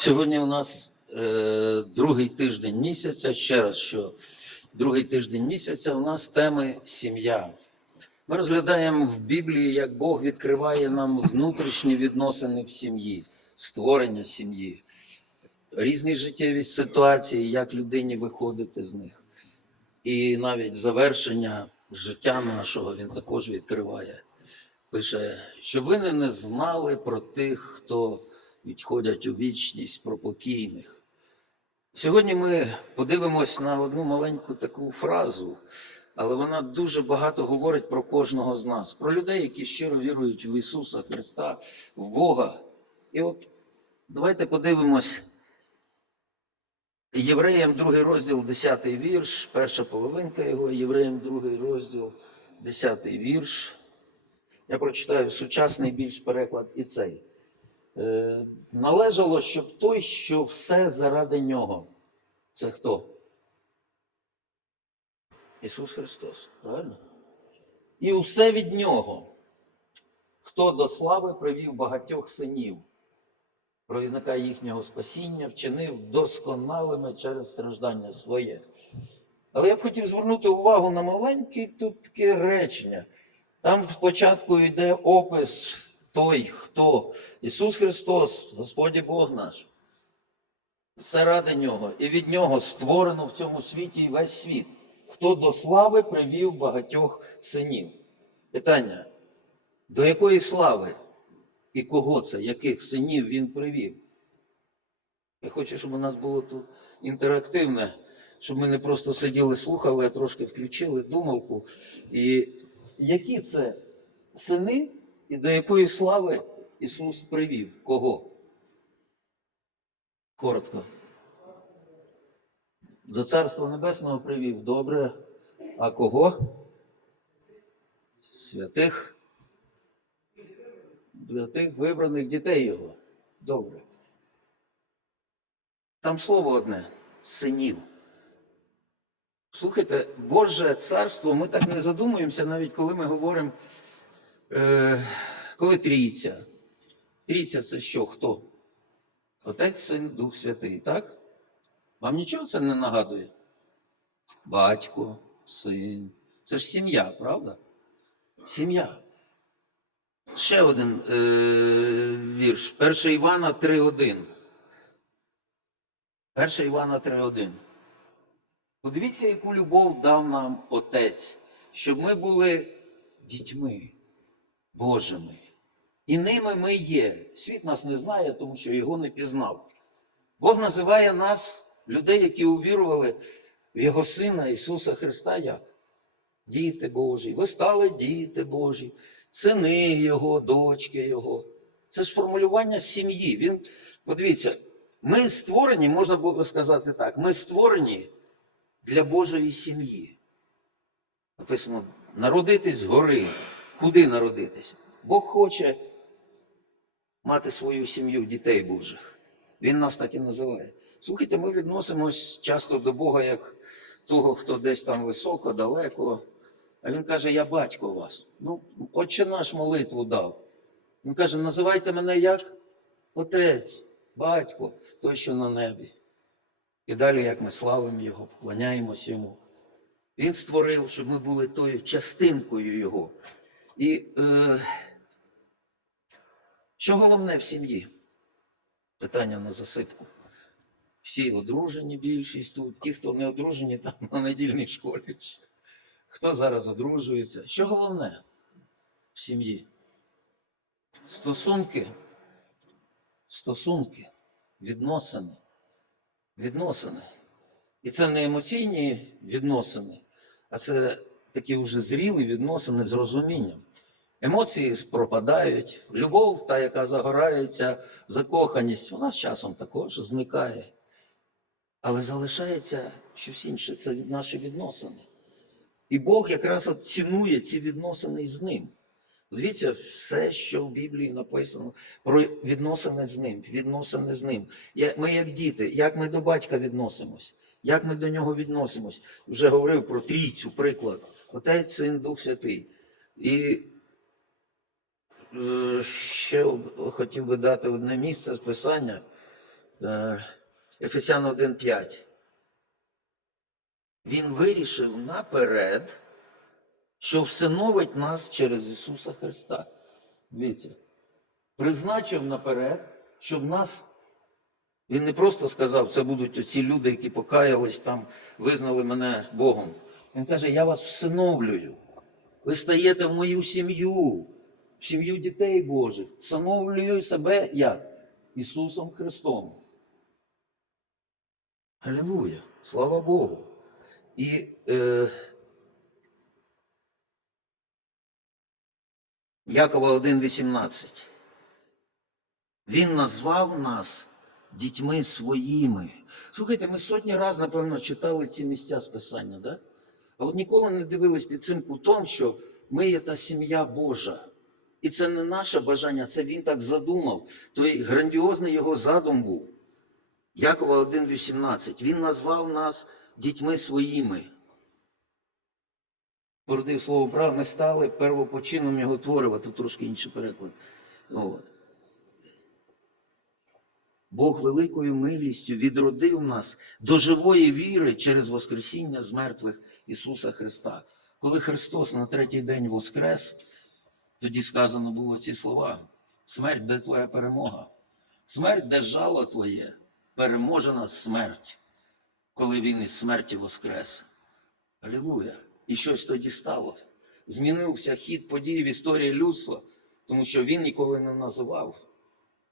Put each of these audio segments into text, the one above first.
Сьогодні у нас е, другий тиждень місяця. Ще раз, що другий тиждень місяця у нас теми сім'я. Ми розглядаємо в Біблії, як Бог відкриває нам внутрішні відносини в сім'ї, створення сім'ї, різні життєві ситуації, як людині виходити з них. І навіть завершення життя нашого він також відкриває. Пише, що ви не знали про тих, хто відходять у вічність, про покійних. Сьогодні ми подивимось на одну маленьку таку фразу, але вона дуже багато говорить про кожного з нас, про людей, які щиро вірують в Ісуса Христа, в Бога. І от давайте подивимось. Євреям другий розділ, 10 вірш, перша половинка його, Євреям другий розділ, 10 вірш. Я прочитаю сучасний більш переклад і цей. Е, належало, щоб той, що все заради нього. Це хто? Ісус Христос, правильно? І усе від нього. Хто до слави привів багатьох синів, провідника їхнього спасіння, вчинив досконалими через страждання своє. Але я б хотів звернути увагу на маленьке тут таке речення. Там спочатку йде опис той, хто Ісус Христос, Господь Бог наш. Все ради нього, і від нього створено в цьому світі і весь світ. Хто до слави привів багатьох синів. Питання: до якої слави і кого це, яких синів він привів? Я хочу, щоб у нас було тут інтерактивне, щоб ми не просто сиділи, слухали, а трошки включили думалку. І які це сини і до якої слави Ісус привів? Кого? Коротко. До Царства Небесного привів. Добре. А кого? Святих. Святих вибраних дітей його. Добре. Там слово одне синів. Слухайте, Боже царство, ми так не задумуємося, навіть коли ми говоримо, е, коли трійця. Трійця це що? Хто? Отець, син, Дух Святий, так? Вам нічого це не нагадує? Батько, син. Це ж сім'я, правда? Сім'я. Ще один е, вірш. 1 Івана 3.1. 1 Івана 3.1. Подивіться, яку любов дав нам Отець, щоб ми були дітьми Божими. І ними ми є. Світ нас не знає, тому що його не пізнав. Бог називає нас, людей, які увірували в Його Сина Ісуса Христа, як? Діти Божі. Ви стали діти Божі, сини Його, дочки Його. Це ж формулювання сім'ї. Він, подивіться, ми створені, можна було сказати так, ми створені для Божої сім'ї. Написано, народитись згори. Куди народитись? Бог хоче мати свою сім'ю дітей Божих. Він нас так і називає. Слухайте, ми відносимось часто до Бога як того, хто десь там високо, далеко. А він каже, я батько вас. Ну, отче наш молитву дав. Він каже, називайте мене як отець, батько, той, що на небі. І далі, як ми славимо Його, поклоняємось Йому. Він створив, щоб ми були тою частинкою Його. І е, що головне в сім'ї? Питання на засипку. Всі одружені, більшість тут. Ті, хто не одружені, там на недільній школі. Хто зараз одружується? Що головне в сім'ї? Стосунки. Стосунки, відносини. Відносини. І це не емоційні відносини, а це такі вже зрілі відносини з розумінням. Емоції пропадають, любов, та, яка загорається, закоханість, вона з часом також зникає. Але залишається щось інше це наші відносини. І Бог якраз цінує ці відносини з ним. Дивіться, все, що в Біблії написано про відносини з ним, відносини з ним. Ми як діти, як ми до батька відносимось, як ми до нього відносимось. Вже говорив про трійцю, приклад. Отець, син, Дух Святий. І ще хотів би дати одне місце з Писання. Е, Ефесян 1.5. Він вирішив наперед, що всиновить нас через Ісуса Христа. Дивіться, призначив наперед, щоб нас. Він не просто сказав, це будуть оці люди, які покаялись там, визнали мене Богом. Він каже, я вас всиновлюю. Ви стаєте в мою сім'ю, сім'ю дітей Божих. Всиновлюю себе як? Ісусом Христом. Алілуя! Слава Богу! І е, Якова 1,18. Він назвав нас дітьми своїми. Слухайте, ми сотні разів, напевно, читали ці місця з Писання, да? а от ніколи не дивились під цим кутом, що ми є та сім'я Божа. І це не наше бажання, це він так задумав. Той грандіозний його задум був. Якова 1,18. Він назвав нас дітьми своїми. Породив слово прав, ми стали первопочином його творива, тут трошки інший переклад. От. Бог великою милістю відродив нас до живої віри через Воскресіння з мертвих Ісуса Христа. Коли Христос на третій день воскрес, тоді сказано було ці слова: Смерть, де твоя перемога? Смерть, де жало твоє, переможена смерть, коли він із смерті воскрес. Алілуя! І щось тоді стало. Змінився хід подій в історії людства, тому що він ніколи не називав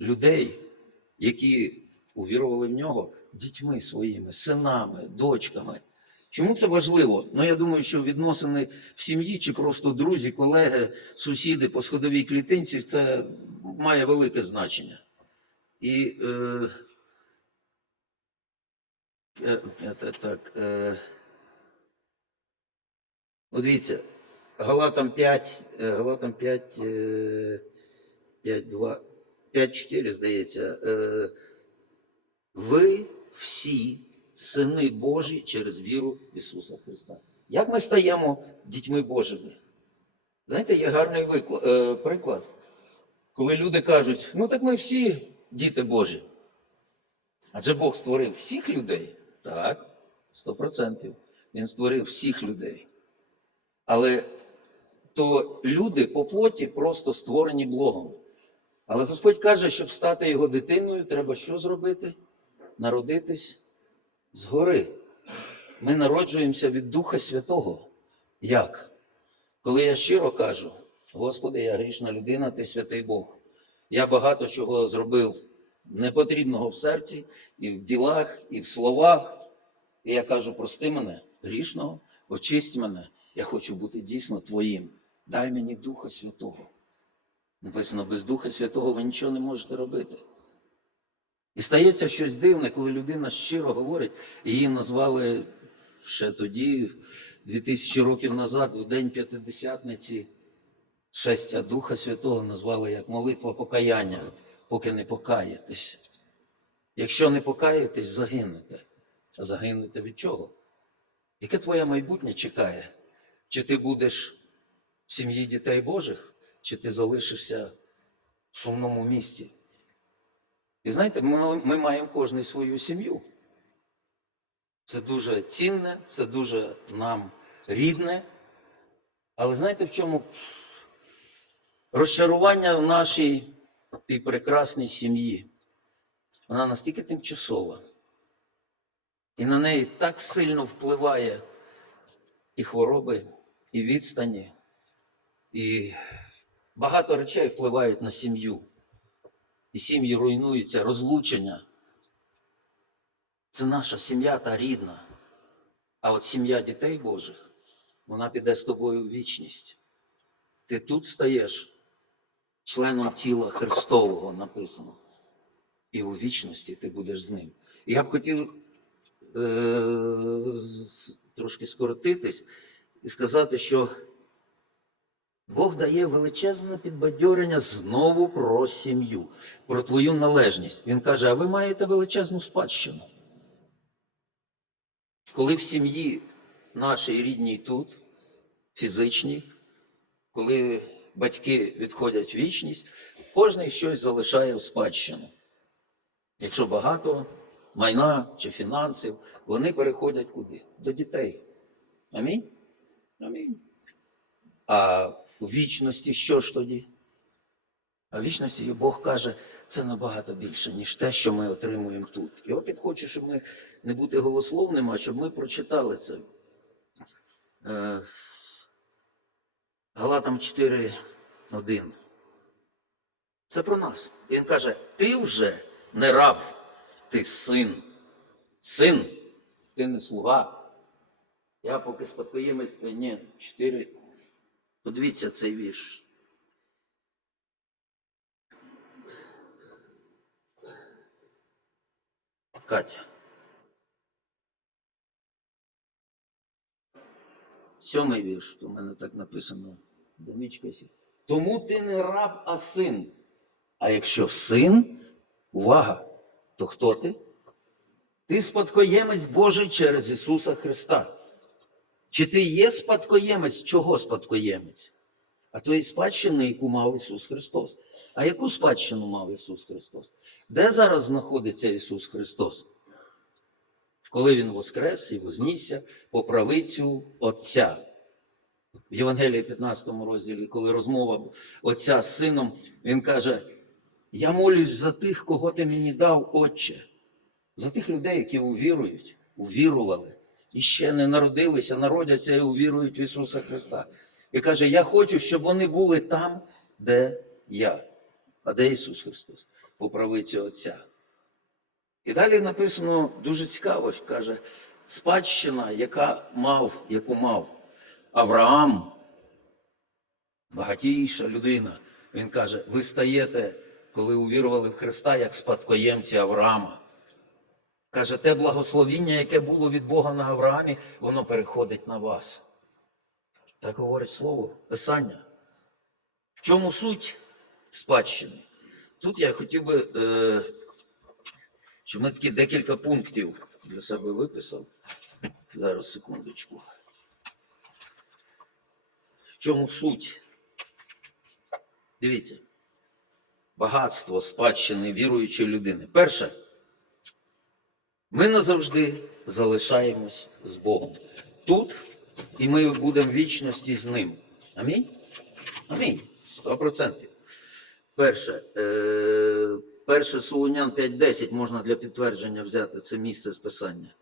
людей, які увірували в нього, дітьми своїми, синами, дочками. Чому це важливо? Ну, я думаю, що відносини в сім'ї чи просто друзі, колеги, сусіди по сходовій клітинці це має велике значення. І е, е, е, так, е, От дивіться, Галатам 5, е, Галатам 5, е, 5, 2, 5, 4, здається. е, Ви всі сини Божі через віру в Ісуса Христа. Як ми стаємо дітьми Божими? Знаєте, є гарний викла- е, приклад, коли люди кажуть, ну так ми всі діти Божі. Адже Бог створив всіх людей. Так, 100%. Він створив всіх людей. Але то люди по плоті просто створені Богом. Але Господь каже, щоб стати його дитиною, треба що зробити? Народитись згори. Ми народжуємося від Духа Святого. Як? Коли я щиро кажу, Господи, я грішна людина, ти святий Бог. Я багато чого зробив непотрібного в серці, і в ділах, і в словах. І я кажу, прости мене, грішного, очисть мене. Я хочу бути дійсно Твоїм. Дай мені Духа Святого. Написано, без Духа Святого ви нічого не можете робити. І стається щось дивне, коли людина щиро говорить, її назвали ще тоді, 2000 років назад, в День П'ятидесятниці, шестя Духа Святого назвали як молитва покаяння, поки не покаєтесь. Якщо не покаєтесь, загинете. А загинете від чого? Яке твоє майбутнє чекає? Чи ти будеш в сім'ї дітей Божих, чи ти залишишся в сумному місці? І знаєте, ми, ми маємо кожний свою сім'ю. Це дуже цінне, це дуже нам рідне. Але знаєте, в чому розчарування в нашій тій прекрасній сім'ї? Вона настільки тимчасова. І на неї так сильно впливає і хвороби, і відстані, і багато речей впливають на сім'ю. І сім'ї руйнуються, розлучення. Це наша сім'я та рідна. А от сім'я дітей Божих, вона піде з тобою в вічність. Ти тут стаєш членом тіла Христового написано. І у вічності ти будеш з ним. Я б хотів е- трошки скоротитись і сказати, що Бог дає величезне підбадьорення знову про сім'ю, про твою належність. Він каже: а ви маєте величезну спадщину. Коли в сім'ї нашій рідній тут, фізичній, коли батьки відходять в вічність, кожен щось залишає в спадщину. Якщо багато майна чи фінансів, вони переходять куди? До дітей. Амінь? Амінь. А у вічності що ж тоді? А в вічності Бог каже, це набагато більше, ніж те, що ми отримуємо тут. І от я хочу, щоб ми не бути голословними, а щоб ми прочитали це. Е, Галатам 4.1. Це про нас. Він каже: ти вже не раб, ти син. Син, ти не слуга. Я поки спадкоємець, е, ні, 4. Подивіться цей вірш. Катя. Сьомий вірш, в мене так написано. Домічка. Тому ти не раб, а син. А якщо син, увага, то хто ти? Ти спадкоємець Божий через Ісуса Христа. Чи ти є спадкоємець? Чого спадкоємець? А то і спадщини, яку мав Ісус Христос. А яку спадщину мав Ісус Христос? Де зараз знаходиться Ісус Христос? Коли Він воскрес і вознісся по правицю Отця. В Євангелії 15 розділі, коли розмова Отця з Сином, Він каже: Я молюсь за тих, кого ти мені дав, Отче, за тих людей, які увірують, увірували і ще не народилися, народяться і увірують в Ісуса Христа. І каже: Я хочу, щоб вони були там, де я. А де Ісус Христос? По правиці Отця. І далі написано дуже цікаво, каже, спадщина, яка мав, яку мав Авраам, багатійша людина. Він каже, ви стаєте, коли увірували в Христа, як спадкоємці Авраама. Каже, те благословіння, яке було від Бога на Авраамі, воно переходить на вас. Так говорить слово Писання. В чому суть спадщини? Тут я хотів би, е, щоб ми такі декілька пунктів для себе виписав. Зараз секундочку. В чому суть? Дивіться. Багатство спадщини віруючої людини. Перше, ми назавжди залишаємось з Богом. Тут і ми будемо в вічності з ним. Амінь? Амінь. Сто процентів. Перше, е, перше Солонян 5.10 можна для підтвердження взяти це місце з писання.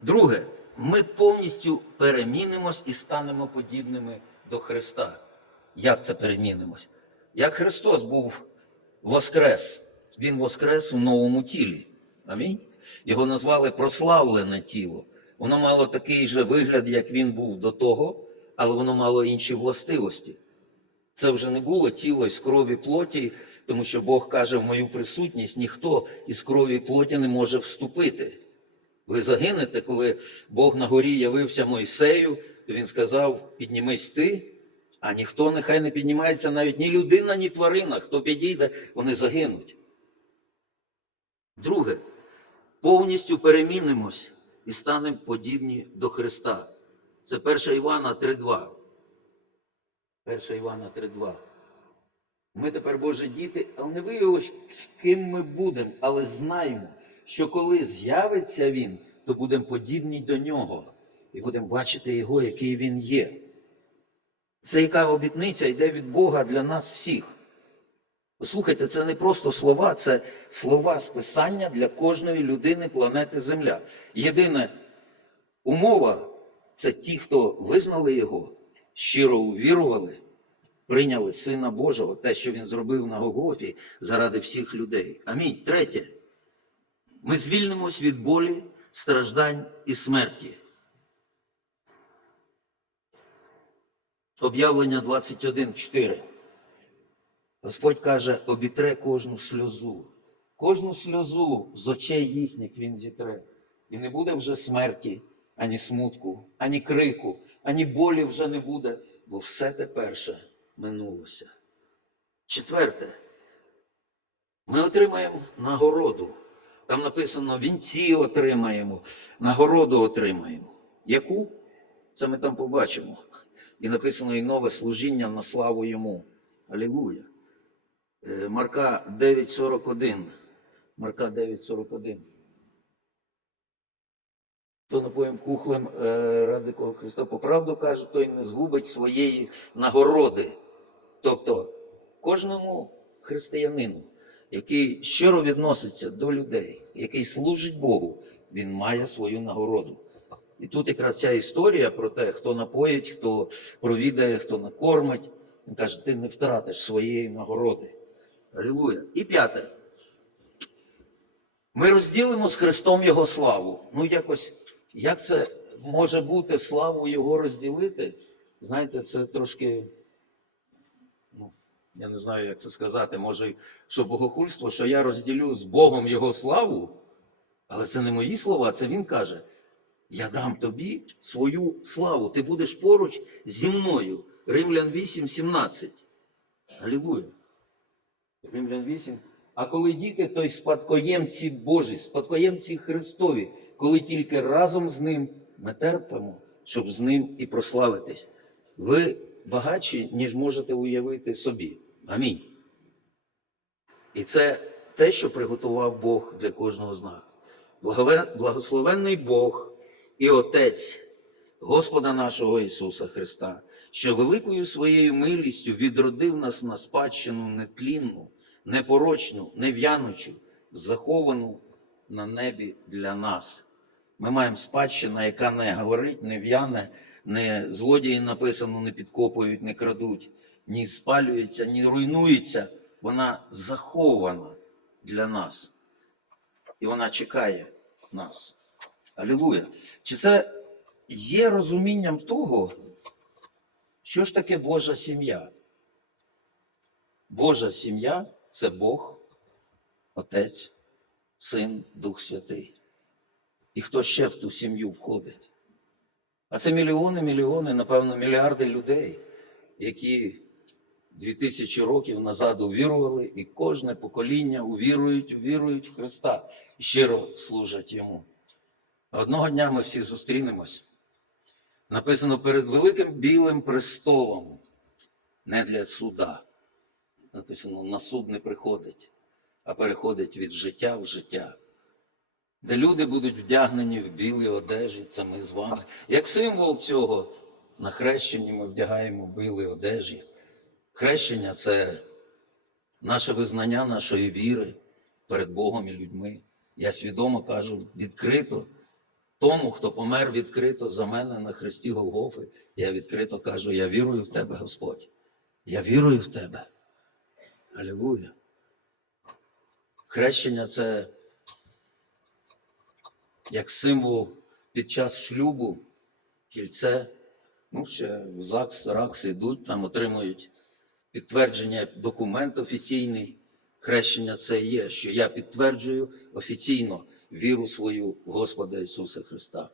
Друге, ми повністю перемінимось і станемо подібними до Христа. Як це перемінимось? Як Христос був воскрес, Він воскрес в новому тілі. Амінь. Його назвали прославлене тіло. Воно мало такий же вигляд, як він був до того, але воно мало інші властивості. Це вже не було тіло із крові плоті, тому що Бог каже, в мою присутність ніхто із крові плоті не може вступити. Ви загинете, коли Бог на горі явився Мойсею, то він сказав: піднімись ти, а ніхто нехай не піднімається, навіть ні людина, ні тварина. Хто підійде, вони загинуть. Друге, повністю перемінимось і станемо подібні до Христа. Це 1 Івана 3.2. 1 Івана 3.2. Ми тепер Божі діти, але не виявилось, ким ми будемо, але знаємо, що коли з'явиться Він, то будемо подібні до нього і будемо бачити Його, який Він є. Це яка обітниця йде від Бога для нас всіх. Послухайте, це не просто слова, це слова з Писання для кожної людини планети Земля. Єдина умова це ті, хто визнали Його, щиро увірували, прийняли Сина Божого, те, що Він зробив на Голгофі заради всіх людей. Амінь. Третє. Ми звільнимось від болі, страждань і смерті. Об'явлення 21.4. Господь каже, обітре кожну сльозу. Кожну сльозу з очей їхніх він зітре. І не буде вже смерті, ані смутку, ані крику, ані болі вже не буде, бо все теперше минулося. Четверте. Ми отримаємо нагороду. Там написано вінці отримаємо, нагороду отримаємо. Яку? Це ми там побачимо. І написано і нове служіння на славу йому. Алілуя. Е, Марка 9.41. Марка 9.41. Хто напоєм кухлем е, ради кого Христа по правду каже, той не згубить своєї нагороди. Тобто кожному християнину, який щиро відноситься до людей, який служить Богу, він має свою нагороду. І тут якраз ця історія про те, хто напоїть, хто провідає, хто накормить. Він каже, ти не втратиш своєї нагороди. Алілуя. І п'яте. Ми розділимо з Христом Його славу. Ну, якось, як це може бути славу Його розділити? Знаєте, це трошки, ну, я не знаю, як це сказати, може, що богохульство, що я розділю з Богом Його славу, але це не мої слова, це Він каже. Я дам тобі свою славу. Ти будеш поруч зі мною. Римлян 8, 17. Алілуя. Римлян 8. А коли діти, то й спадкоємці Божі, спадкоємці Христові, коли тільки разом з ним ми терпимо, щоб з ним і прославитись. Ви багатші, ніж можете уявити собі. Амінь. І це те, що приготував Бог для кожного з нас. Благословенний Бог і Отець Господа нашого Ісуса Христа, що великою своєю милістю відродив нас на спадщину нетлінну, непорочну, нев'янучу, заховану на небі для нас. Ми маємо спадщину, яка не говорить, не в'яне, не злодії написано, не підкопують, не крадуть, ні спалюється, ні руйнується. Вона захована для нас. І вона чекає нас. Алілуя. Чи це є розумінням того, що ж таке Божа сім'я? Божа сім'я це Бог, Отець, Син, Дух Святий. І хто ще в ту сім'ю входить? А це мільйони, мільйони, напевно, мільярди людей, які дві тисячі років назад увірували, і кожне покоління увірують, увірують в Христа і щиро служать Йому. Одного дня ми всі зустрінемось. Написано перед великим білим престолом, не для суда. Написано, на суд не приходить, а переходить від життя в життя. Де люди будуть вдягнені в білі одежі, це ми з вами. Як символ цього, на хрещенні ми вдягаємо білі одежі. Хрещення це наше визнання нашої віри перед Богом і людьми. Я свідомо кажу відкрито тому, хто помер відкрито за мене на хресті Голгофи, я відкрито кажу: я вірую в тебе, Господь. Я вірую в тебе. Алілуя. Хрещення це як символ під час шлюбу, кільце. Ну, ще в ЗАГС, РАКС йдуть, там отримують підтвердження, документ офіційний. Хрещення це є, що я підтверджую офіційно віру свою в Господа Ісуса Христа.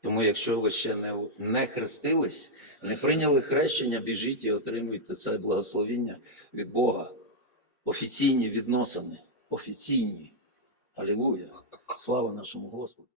Тому, якщо ви ще не, не хрестились, не прийняли хрещення, біжіть і отримуйте це благословіння від Бога. Офіційні відносини. Офіційні. Алілуя. Слава нашому Господу.